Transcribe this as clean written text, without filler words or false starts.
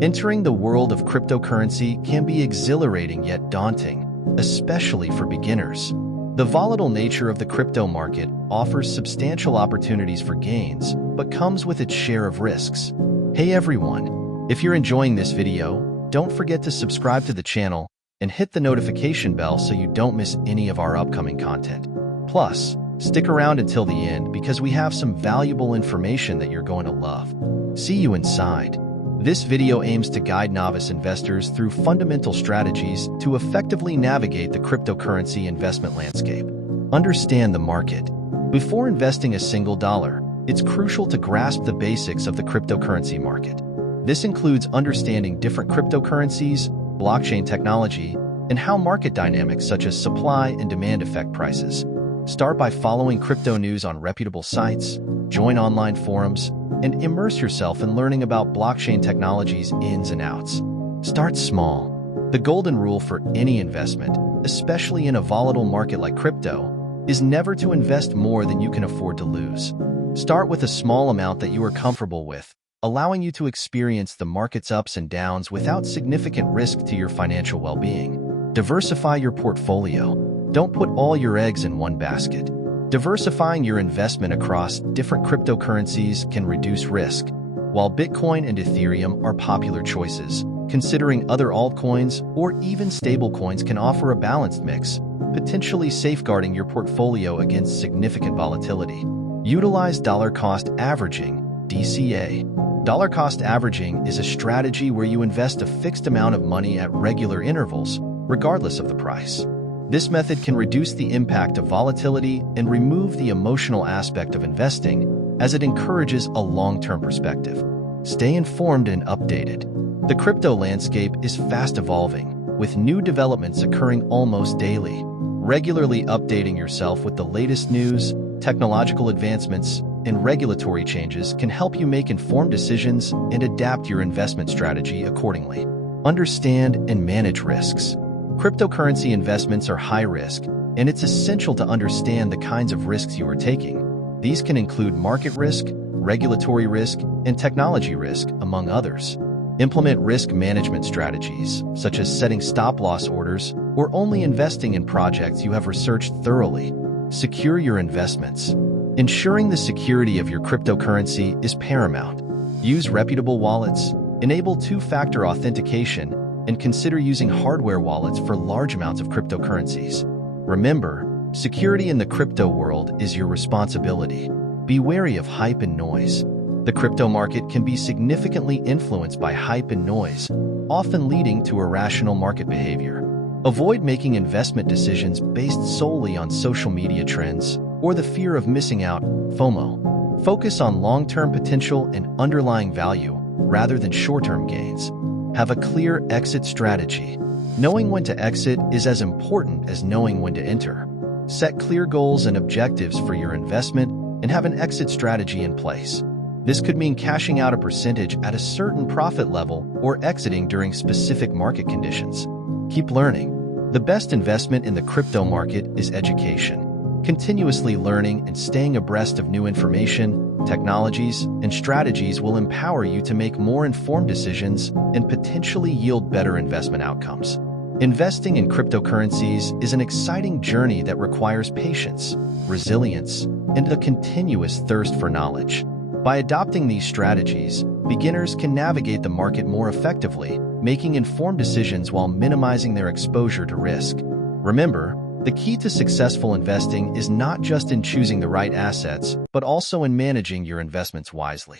Entering the world of cryptocurrency can be exhilarating yet daunting, especially for beginners. The volatile nature of the crypto market offers substantial opportunities for gains, but comes with its share of risks. Hey everyone, if you're enjoying this video, don't forget to subscribe to the channel and hit the notification bell so you don't miss any of our upcoming content. Plus, stick around until the end because we have some valuable information that you're going to love. See you inside. This video aims to guide novice investors through fundamental strategies to effectively navigate the cryptocurrency investment landscape. Understand the market. Before investing a single dollar, it's crucial to grasp the basics of the cryptocurrency market. This includes understanding different cryptocurrencies, blockchain technology, and how market dynamics such as supply and demand affect prices. Start by following crypto news on reputable sites, join online forums, and immerse yourself in learning about blockchain technology's ins and outs. Start small. The golden rule for any investment, especially in a volatile market like crypto, is never to invest more than you can afford to lose. Start with a small amount that you are comfortable with, allowing you to experience the market's ups and downs without significant risk to your financial well-being. Diversify your portfolio. Don't put all your eggs in one basket. Diversifying your investment across different cryptocurrencies can reduce risk. While Bitcoin and Ethereum are popular choices, considering other altcoins or even stablecoins can offer a balanced mix, potentially safeguarding your portfolio against significant volatility. Utilize dollar cost averaging, DCA. Dollar cost averaging is a strategy where you invest a fixed amount of money at regular intervals, regardless of the price. This method can reduce the impact of volatility and remove the emotional aspect of investing, as it encourages a long-term perspective. Stay informed and updated. The crypto landscape is fast evolving, with new developments occurring almost daily. Regularly updating yourself with the latest news, technological advancements, and regulatory changes can help you make informed decisions and adapt your investment strategy accordingly. Understand and manage risks. Cryptocurrency investments are high risk, and it's essential to understand the kinds of risks you are taking. These can include market risk, regulatory risk, and technology risk, among others. Implement risk management strategies, such as setting stop-loss orders or only investing in projects you have researched thoroughly. Secure your investments. Ensuring the security of your cryptocurrency is paramount. Use reputable wallets, enable two-factor authentication, and consider using hardware wallets for large amounts of cryptocurrencies. Remember, security in the crypto world is your responsibility. Be wary of hype and noise. The crypto market can be significantly influenced by hype and noise, often leading to irrational market behavior. Avoid making investment decisions based solely on social media trends or the fear of missing out, FOMO. Focus on long-term potential and underlying value rather than short-term gains. Have a clear exit strategy. Knowing when to exit is as important as knowing when to enter. Set clear goals and objectives for your investment and have an exit strategy in place. This could mean cashing out a percentage at a certain profit level or exiting during specific market conditions. Keep learning. The best investment in the crypto market is education. Continuously learning and staying abreast of new information, technologies, and strategies will empower you to make more informed decisions and potentially yield better investment outcomes. Investing in cryptocurrencies is an exciting journey that requires patience, resilience, and a continuous thirst for knowledge. By adopting these strategies, beginners can navigate the market more effectively, making informed decisions while minimizing their exposure to risk. Remember, the key to successful investing is not just in choosing the right assets, but also in managing your investments wisely.